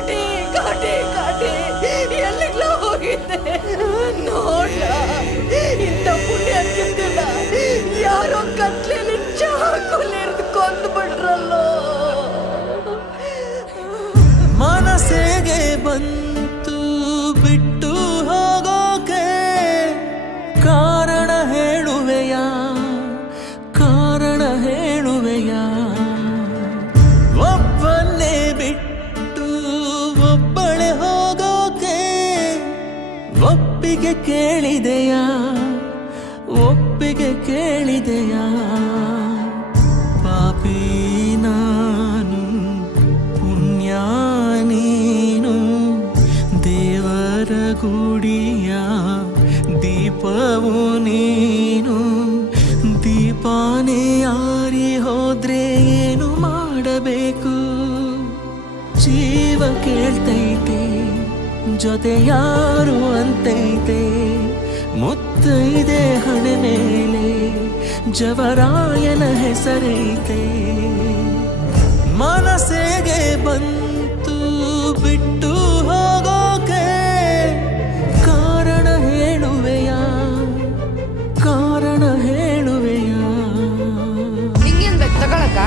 ಕಾಟಿ ಕಾಟಿ ಕಾಟಿ ಎಲ್ಲಿಗ್ಲ ಹೋಗಿದ್ದೆ ನೋಡ ಇಂಥ ಪುಣ್ಯ ಅಂತಿದ್ದಿಲ್ಲ ಯಾರೋ ಕತ್ಲೆಯಲ್ಲಿ ಚಾಕುಲಿರ್ದು ಕೊಂದ್ಬಿಟ್ರಲ್ಲೋ ಮನಸ್ಸಿಗೆ ಬಂತು ಬಿಟ್ಟು ಹೋಗೋಕೆ ಕಾರಣ ಹೇಳುವೆಯಾ ಕಾರಣ ಹೇಳುವೆಯಾ ಒಬ್ಬನ್ನೇ ಬಿಟ್ಟು ಒಬ್ಬಳೆ ಹೋಗೋಕೆ ಒಪ್ಪಿಗೆ ಕೇಳಿದೆಯಾ ಒಪ್ಪಿಗೆ ಕೇಳಿದೆಯಾ ಪಾಪಿ ನಾನು ಪುಣ್ಯ ನೀನು ದೇವರ ಗುಡಿಯ ದೀಪವು ನೀನು ದೀಪಾನೇ ಆರಿ ಹೋದ್ರೆ ಏನು ಮಾಡಬೇಕು ಜೀವ ಕೇಳ್ತೈತೆ ಜೊತೆ ಯಾರು ಅಂತೈತೆ ಮುತ್ತೈದೆ ಹಣೆ ಮೇಲೆ ಜವರಾಯನ ಹೆಸರೈತೆ ಮನಸ್ಸಿಗೆ ಬಂತು ಬಿಟ್ಟು ಹೋಗೋಕೆ ಕಾರಣ ಹೇಳುವೆಯಾ ಕಾರಣ ಹೇಳುವೆಯಾ ನಿಂಗೇನ್ ಬೇಕು ತಗೊಳಕ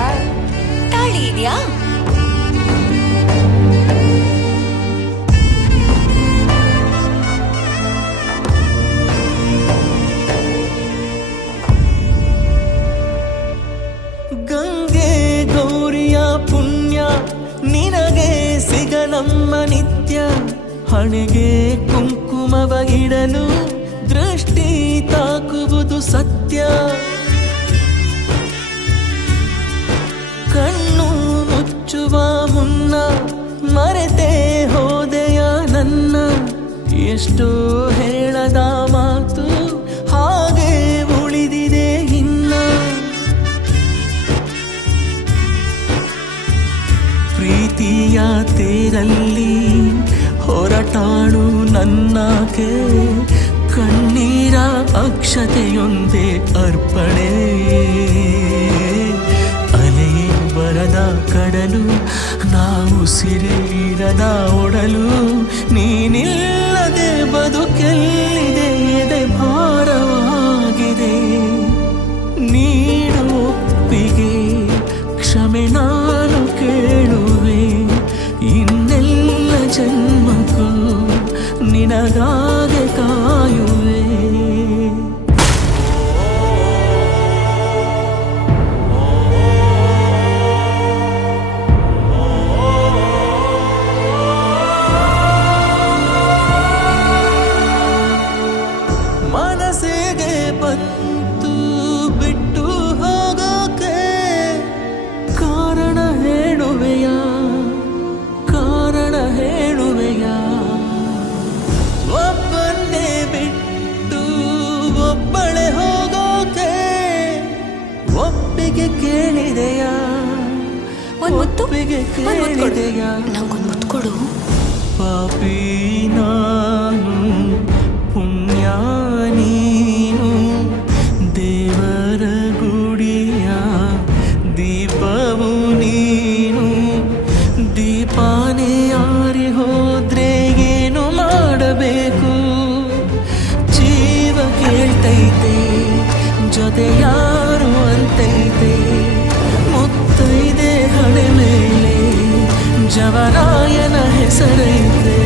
ತಾಳಿ ಇದೆಯಾ ಗಂಗೆ ಗೌರಿಯ ಪುಣ್ಯ ನಿನಗೆ ಸಿಗಲಮ್ಮ ನಿತ್ಯ ಹಣೆಗೆ ಕುಂಕುಮವ ಇಡಲು ದೃಷ್ಟಿ ತಾಕುವುದು ಸತ್ಯ ಕಣ್ಣು ಮುಚ್ಚುವ ಮುನ್ನ ಮರೆತೆ ಹೋದೆಯ ನನ್ನ ಎಷ್ಟೋ ಹೇಳದ ಮಾತು ಹಾಗೆ ಉಳಿದಿದೆ ಇನ್ನ ಪ್ರೀತಿಯ ತೇರಲ್ಲಿ ಹೊರಟಾಳು ನನ್ನಾಕೆ ಕಣ್ಣೀರ ಅಕ್ಷತೆಯೊಂದೇ ಅರ್ಪಣೆ ಅಲೆಯೇ ಬರದ ಕಡಲು ನಾವು ಸಿರಿರದ ಒಡಲು ನೀನಿಲ್ಲದೆ ಬದುಕೆಲ್ಲಿದೆ ಎದೆ ಭಾರವಾಗಿದೆ ನೀಡು ಒಪ್ಪಿಗೆ ಕ್ಷಮೆ ನಾನು ಕೇಳುವೆ ಇನ್ನೆಲ್ಲ ಜನ್ಮಕ್ಕೂ ನಿನಗಾಗೆ ಕಾಯುವೆ ಮನಸ್ಸಿಗೆ ಬಂತು ಬಿಟ್ಟು ಹೋಗೋಕೆ ಕಾರಣ ಹೇಳುವೆಯಾ ಕಾರಣ ಹೇಳುವೆಯಾ ಒಬ್ಬನ್ನೇ ಬಿಟ್ಟು ಒಬ್ಬಳೆ ಹೋಗೋಕೆ ಒಪ್ಪಿಗೆ ಕೇಳಿದೆಯಾ ಒಪ್ಪಿಗೆ ಕೇಳಿದೆಯಾ ನಂಗೊಂದು ಮುತ್ತು ಕೊಡು ಪಾಪಿ ನಾನು ಪುಣ್ಯ ನೀನು ದೇವರ ಗುಡಿಯ ದೀಪವು ನೀನು ದೀಪಾನೇ ಆರಿ ಹೋದ್ರೆ ಏನು ಮಾಡಬೇಕು ಜೀವ ಕೇಳ್ತೈತೆ ಜೊತೆ ಯಾರು ಅಂತೈತೆ ಮುತ್ತೈದೆ ಹಣೆ ಮೇಲೆ ಜವರಾಯನ ಹೆಸರೈತೆ